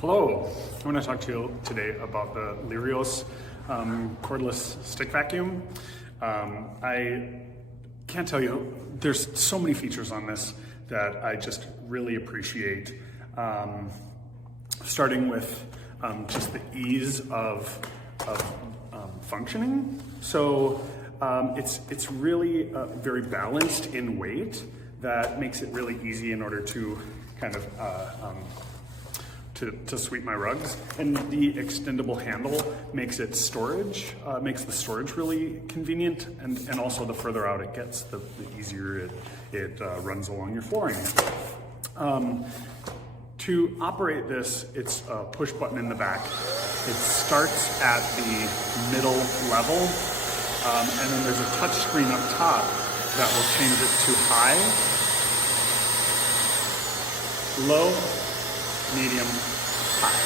Hello, I want to talk to you today about the Iirios Cordless stick vacuum. I can't tell you, there's so many features on this that I just really appreciate. Starting with just the ease of functioning. So it's really very balanced in weight. That makes it really easy in order to kind of to sweep my rugs, and the extendable handle makes it storage, makes the storage really convenient, and also the further out it gets, the easier it runs along your flooring. To operate this, it's a push button in the back. It starts at the middle level, and then there's a touch screen up top that will change it to high, low, medium, high.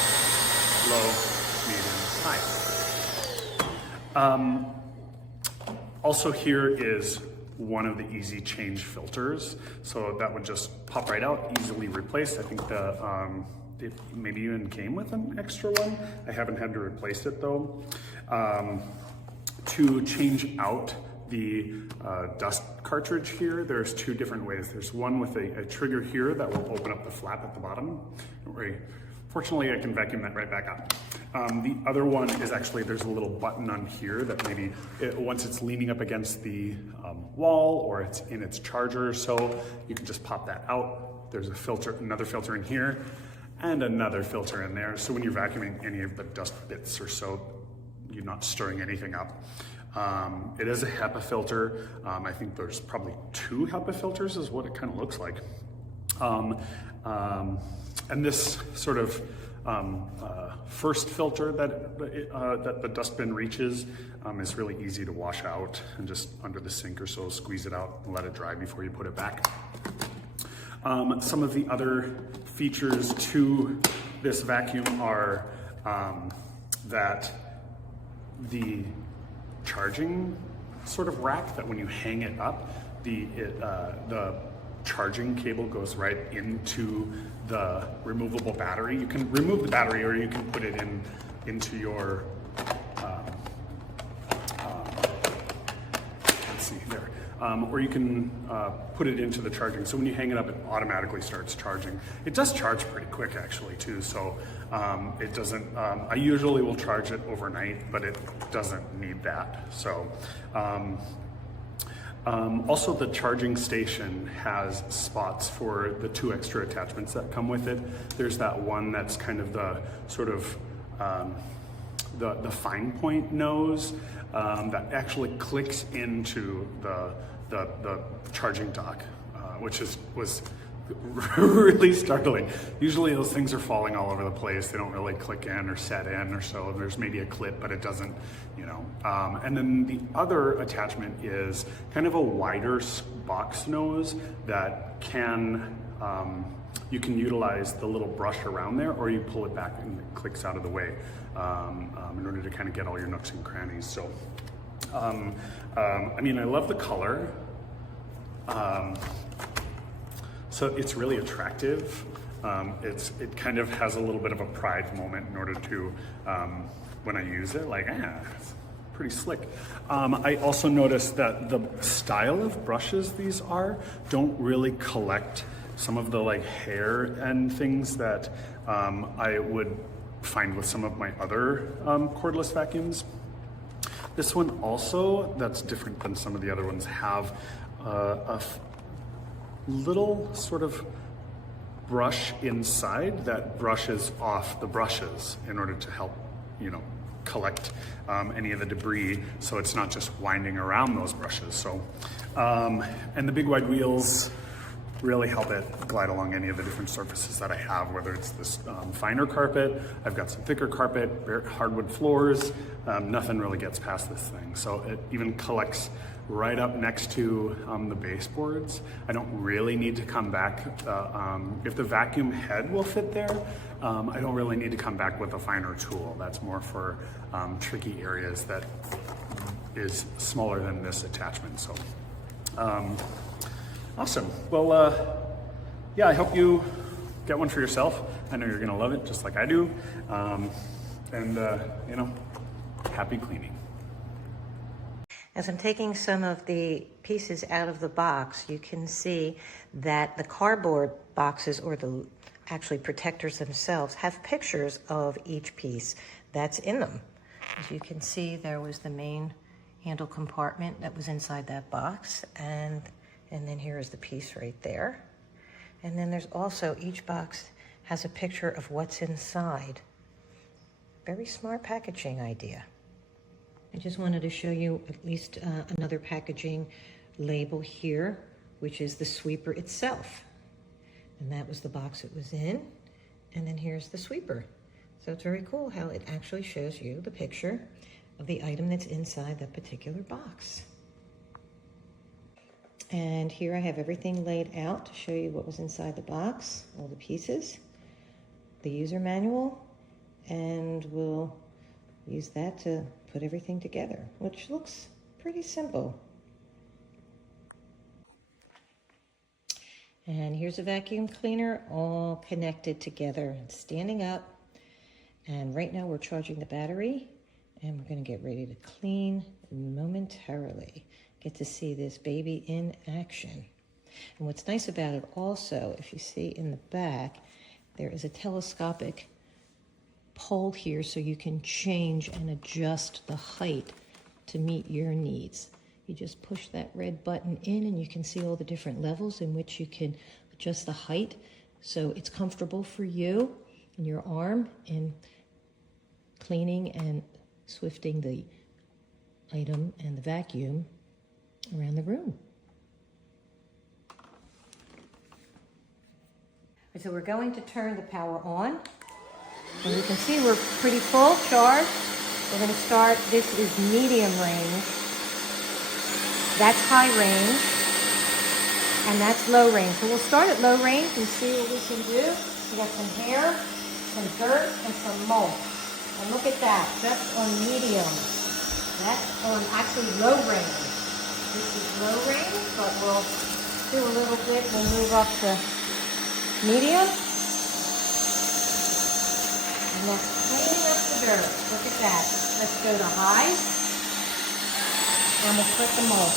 Low, medium, high. Also here is one of the easy change filters. So that would just pop right out, easily replaced. I think it maybe even came with an extra one. I haven't had to replace it though. To change out the dust cartridge here, there's two different ways. There's one with a trigger here that will open up the flap at the bottom. Don't worry. Fortunately, I can vacuum that right back up. The other one is actually, there's a little button on here that maybe, once it's leaning up against the wall or it's in its charger, so you can just pop that out. There's a filter, another filter in here, and another filter in there. So when you're vacuuming any of the dust bits or so, you're not stirring anything up. It is a HEPA filter. I think there's probably 2 HEPA filters is what it kind of looks like. And this sort of first filter that the dustbin reaches is really easy to wash out, and just under the sink or so, squeeze it out and let it dry before you put it back. Some of the other features to this vacuum are that the charging sort of rack, that when you hang it up, the charging cable goes right into the removable battery. You can remove the battery, or you can put it into your let's see there, or you can put it into the charging. So when you hang it up, it automatically starts charging. It does charge pretty quick actually too. So it doesn't. I usually will charge it overnight, but it doesn't need that. So. Also, the charging station has spots for the 2 extra attachments that come with it. There's that one that's kind of the sort of the fine point nose that actually clicks into the charging dock, which was really startling. Usually those things are falling all over the place. They don't really click in or set in or so. There's maybe a clip, but it doesn't, you know. And then the other attachment is kind of a wider box nose that can, you can utilize the little brush around there, or you pull it back and it clicks out of the way in order to kind of get all your nooks and crannies. So, I mean, I love the color. So it's really attractive. It kind of has a little bit of a pride moment in order to, when I use it, like, it's pretty slick. I also noticed that the style of brushes these don't really collect some of the like hair and things that I would find with some of my other cordless vacuums. This one also, that's different than some of the other ones, have a little sort of brush inside that brushes off the brushes in order to help, you know, collect any of the debris, so it's not just winding around those brushes. So, and the big wide wheels really help it glide along any of the different surfaces that I have, whether it's this finer carpet, I've got some thicker carpet, hardwood floors, nothing really gets past this thing. So it even collects right up next to the baseboards. I don't really need to come back. If the vacuum head will fit there, I don't really need to come back with a finer tool. That's more for tricky areas that is smaller than this attachment. So awesome. Well, yeah, I hope you get one for yourself. I know you're gonna love it just like I do. You know, happy cleaning. As I'm taking some of the pieces out of the box, you can see that the cardboard boxes, or the actually protectors themselves, have pictures of each piece that's in them. As you can see, there was the main handle compartment that was inside that box, and then here is the piece right there. And then there's also, each box has a picture of what's inside. Very smart packaging idea. I just wanted to show you at least another packaging label here, which is the sweeper itself. And that was the box it was in. And then here's the sweeper. So it's very cool how it actually shows you the picture of the item that's inside that particular box. And here I have everything laid out to show you what was inside the box, all the pieces, the user manual, and we'll use that to put everything together, which looks pretty simple. And here's a vacuum cleaner all connected together and standing up. And right now we're charging the battery, and we're going to get ready to clean momentarily. Get to see this baby in action. And what's nice about it also, if you see in the back, there is a telescopic pole here so you can change and adjust the height to meet your needs. You just push that red button in and you can see all the different levels in which you can adjust the height so it's comfortable for you and your arm in cleaning and swifting the item and the vacuum around the room. So we're going to turn the power on. And you can see we're pretty full charge. We're going to start, this is medium range. That's high range. And that's low range. So we'll start at low range and see what we can do. We got some hair, some dirt, and some mold. And look at that, just on medium. That's on actually low range. This is low range, but we'll do a little bit. We'll move up to medium. And that's cleaning up the dirt. Look at that. Let's go to high. And we'll put the mold.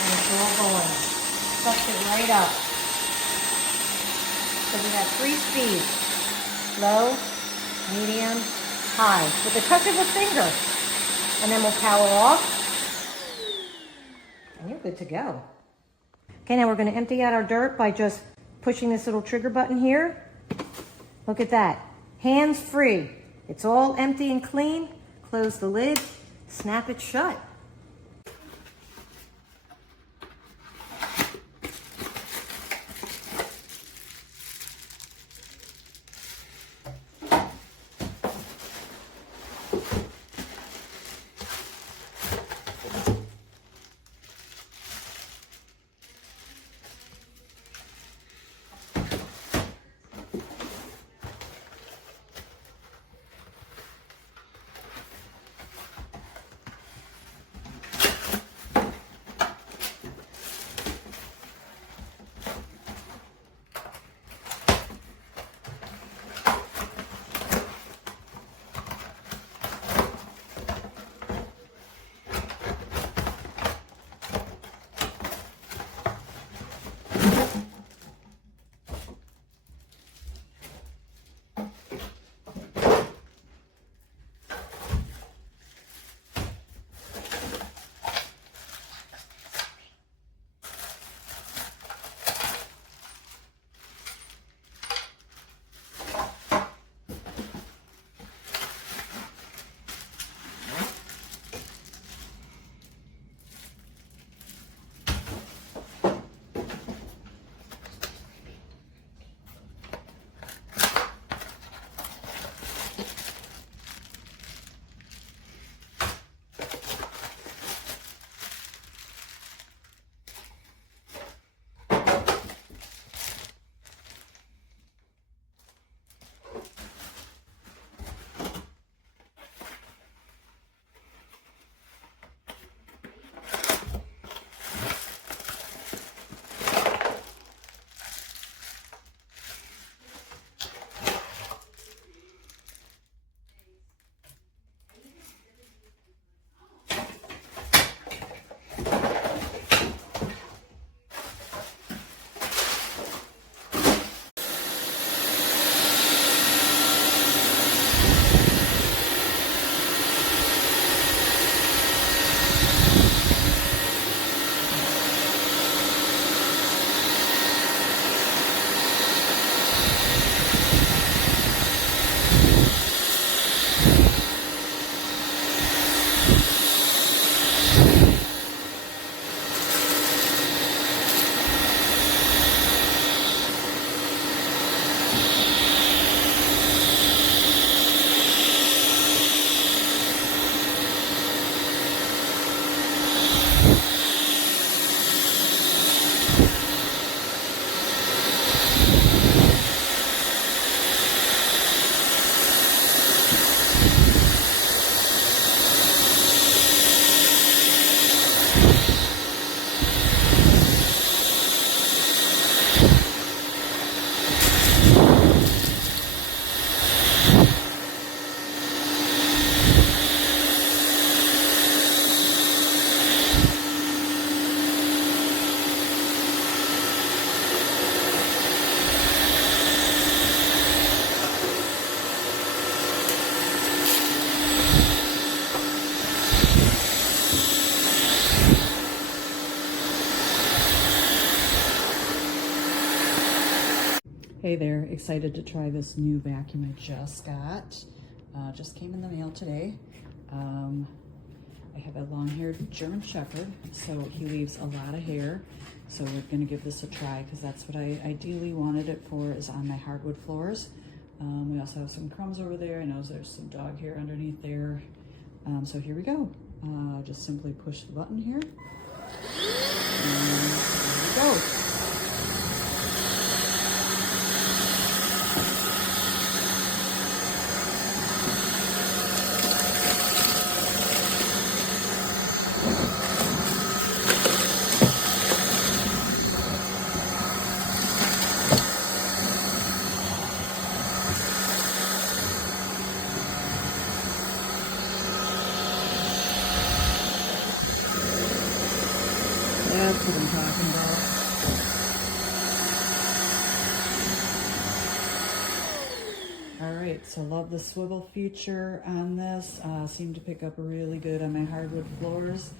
And it's all going. Sucks it right up. So we have 3 speeds. Low, medium, high. With the touch of a finger. And then we'll power off. And you're good to go. Okay, now we're going to empty out our dirt by just pushing this little trigger button here. Look at that. Hands free. It's all empty and clean. Close the lid. Snap it shut. Hey there, excited to try this new vacuum I just got. Just came in the mail today. I have a long-haired German Shepherd, so he leaves a lot of hair. So we're gonna give this a try because that's what I ideally wanted it for, is on my hardwood floors. We also have some crumbs over there. I know there's some dog hair underneath there. So here we go. Just simply push the button here. And there we go. That's what I'm talking about. All right, so love the swivel feature on this. Seemed to pick up really good on my hardwood floors.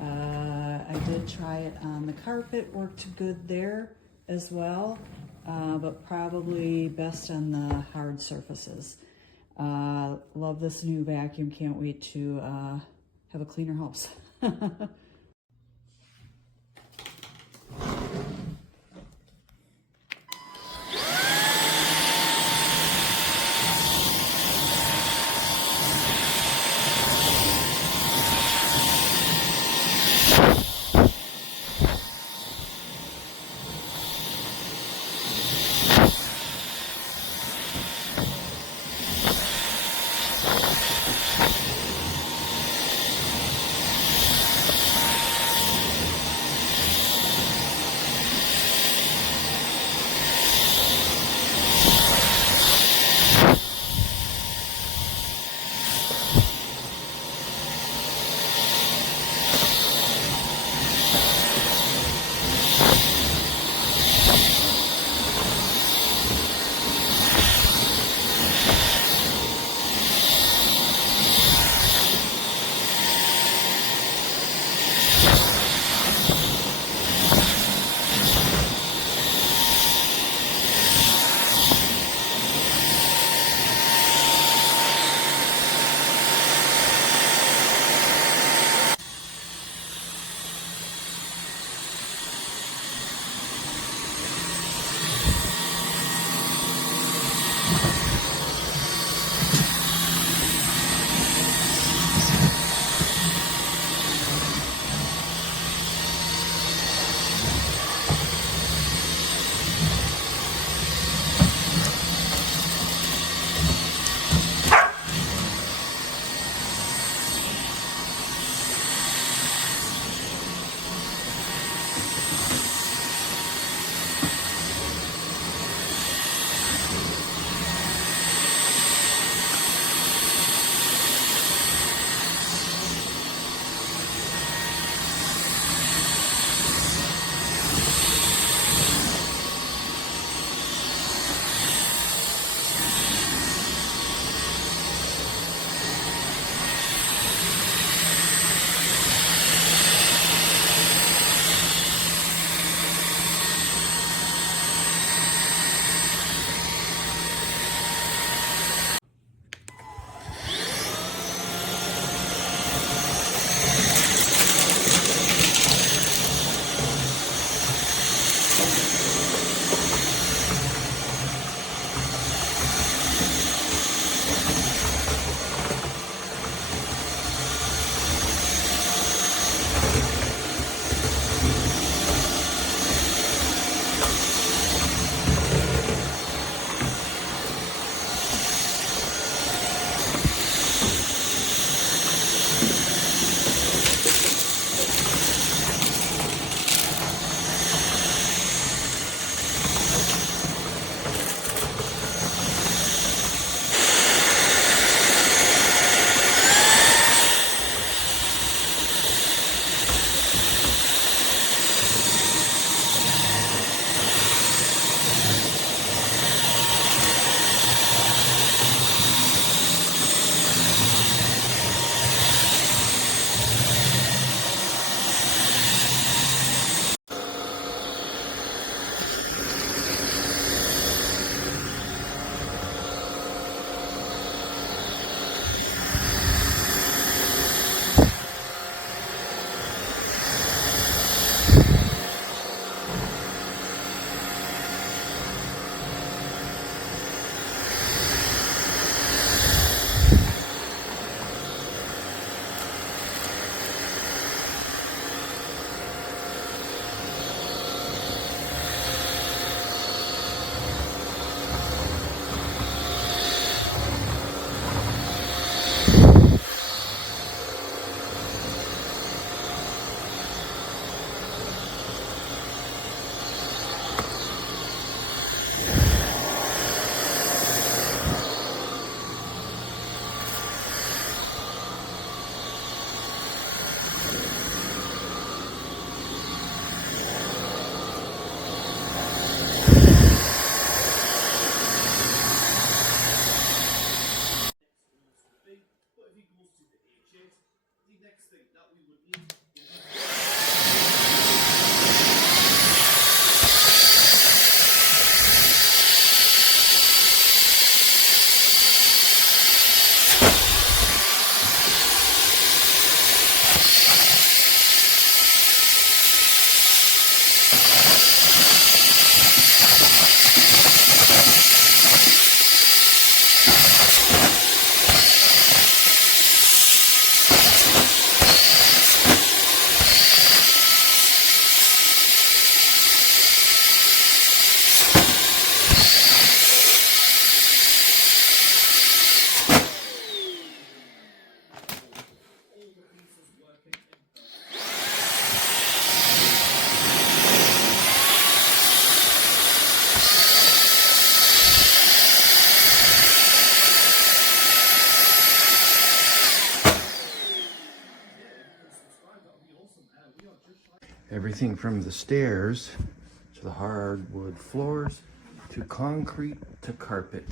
I did try it on the carpet, worked good there as well, but probably best on the hard surfaces. Love this new vacuum. Can't wait to have a cleaner house. Everything from the stairs to the hardwood floors to concrete to carpet.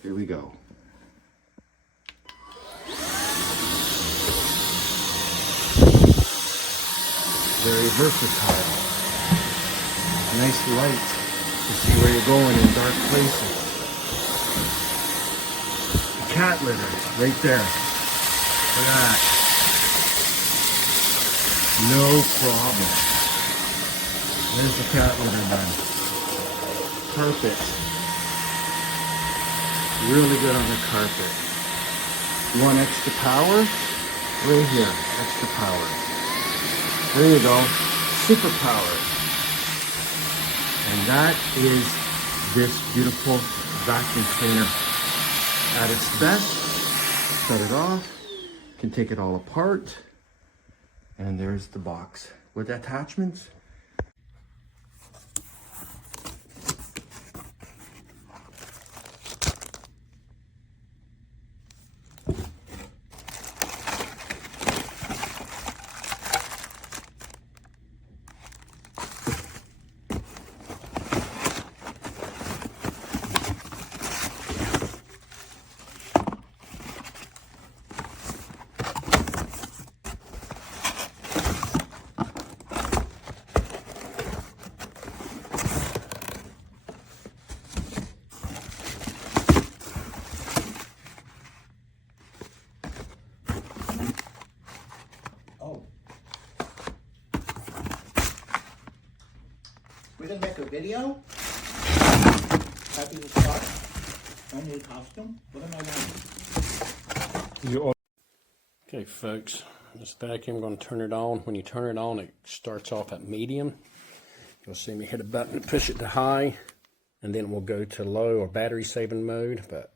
Here we go. Very versatile. Nice light to see where you're going in dark places. The cat litter right there. Look at that. No problem. There's the cat litter done. Carpet. Really good on the carpet. You want extra power? Right here, extra power. There you go, super power. And that is this beautiful vacuum cleaner at its best. Shut it off, can take it all apart. And there's the box with attachments. We're gonna make a video. Happy to start. I need a costume. What am I wearing? Okay, folks, this vacuum, I'm going to turn it on. When you turn it on, it starts off at medium. You'll see me hit a button and push it to high, and then we'll go to low or battery saving mode. But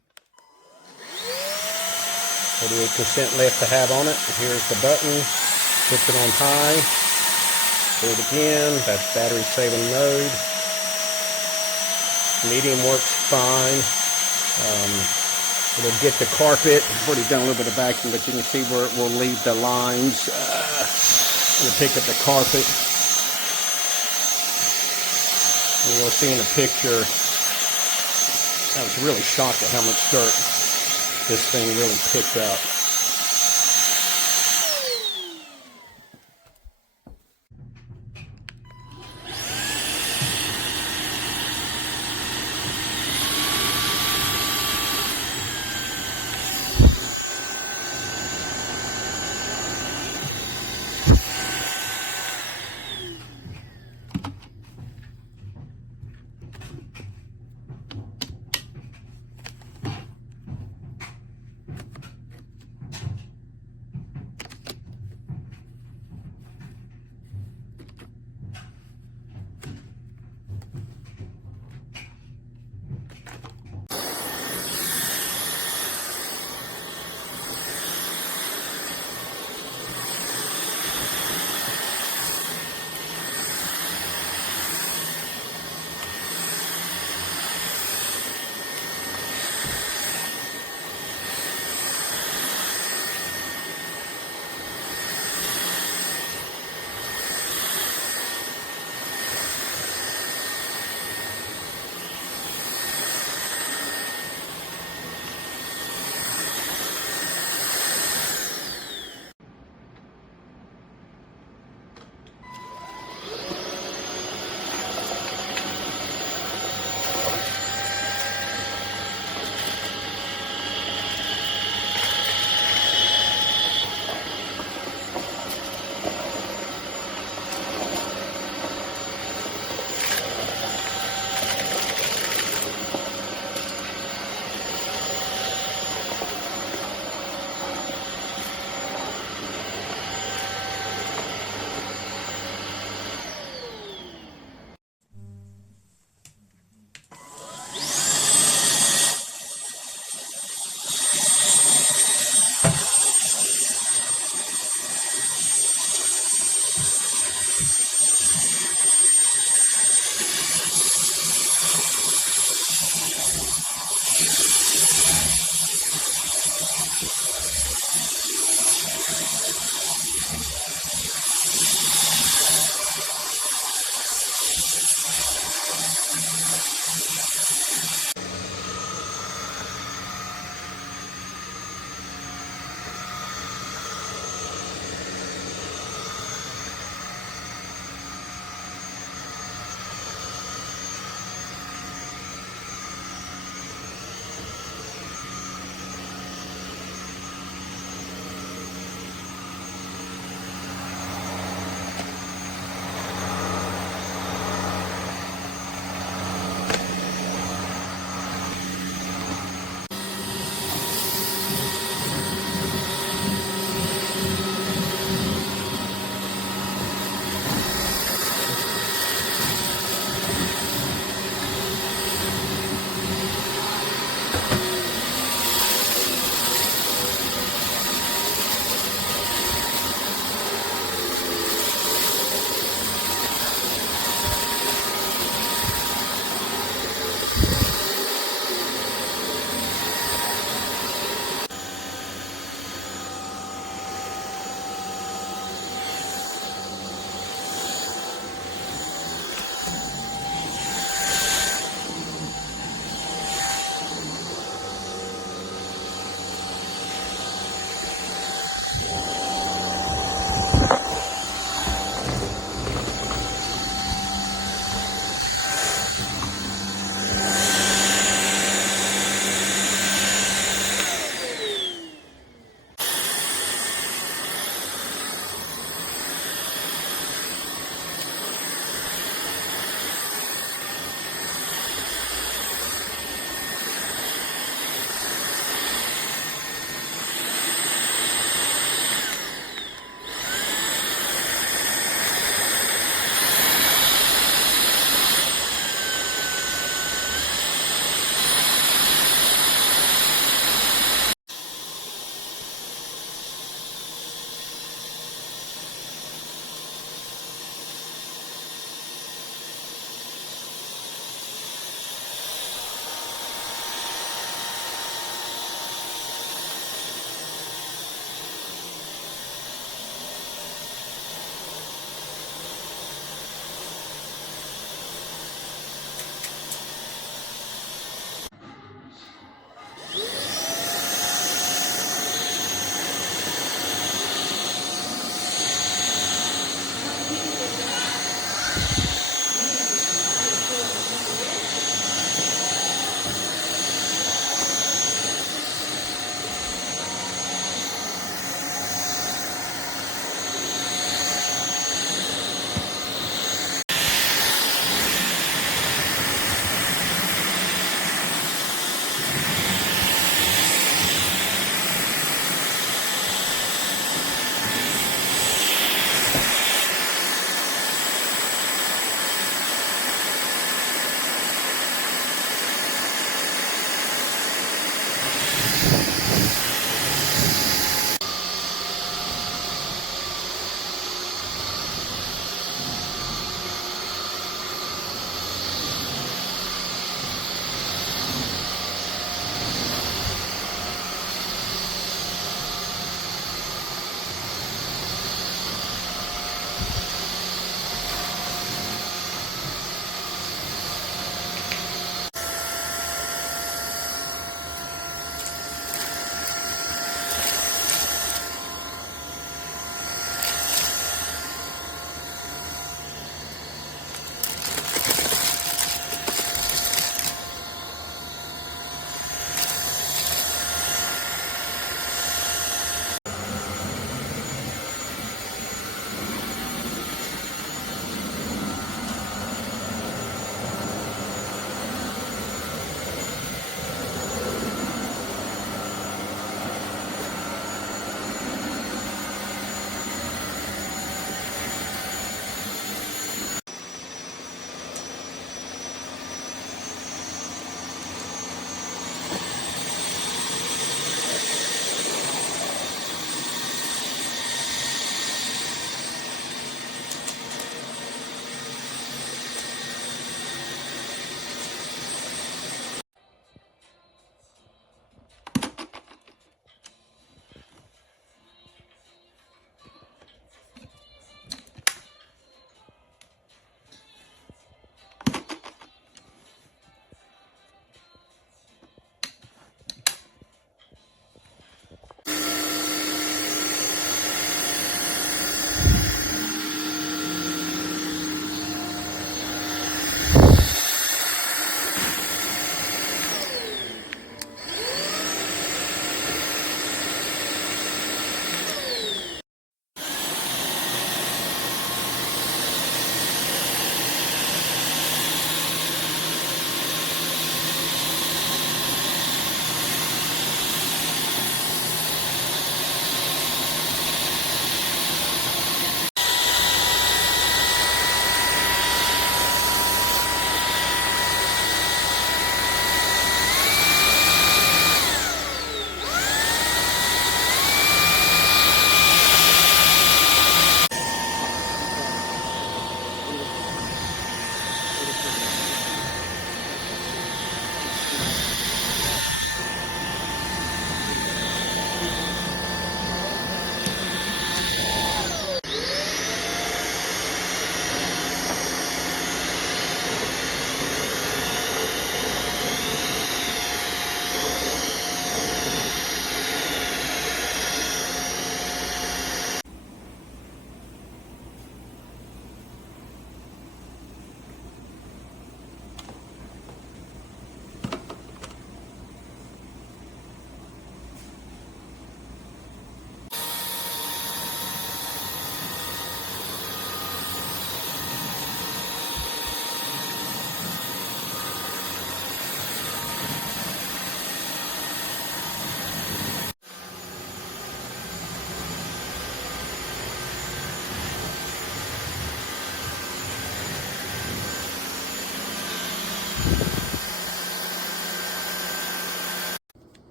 48% left to have on it. Here's the button. Push it on high. Do it again. That's battery saving mode. Medium works fine. It'll get the carpet. I've already done a little bit of vacuum, but you can see where it will leave the lines. It'll pick up the carpet. And we'll see in the picture. I was really shocked at how much dirt this thing really picked up.